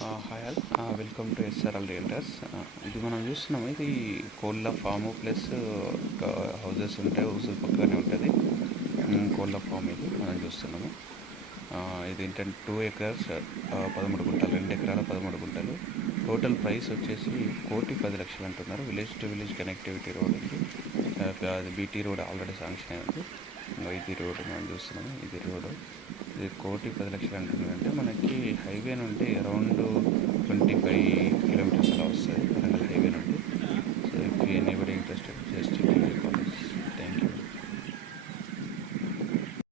Hi all, welcome to SRL realtors. ఇది మనం చూస్తున్నాము. ఇది కోళ్ళ ఫాము ప్లస్ హౌజెస్ ఉంటాయి. హౌసెస్ పక్కనే ఉంటుంది. కోళ్ళ ఫామ్ ఇది మనం చూస్తున్నాము. ఇది ఏంటంటే 2 acres 13 గుంటలు, 2 ఎకరాల 13 గుంటలు. టోటల్ ప్రైస్ వచ్చేసి 1,10,00,000 అంటున్నారు. Village to village connectivity road ఉంది. అది బీటీ రోడ్ ఆల్రెడీ శాంక్షన్ అయింది. ఇది రోడ్ మనం చూస్తున్నాము. ఇది రోడ్, ఇది 1,10,00,000 అంటున్నారంటే మనకి హైవే నుండి అరౌండ్ 25 kilometers అలా వస్తుంది, వరంగల్ హైవే నుండి. So if anybody interested just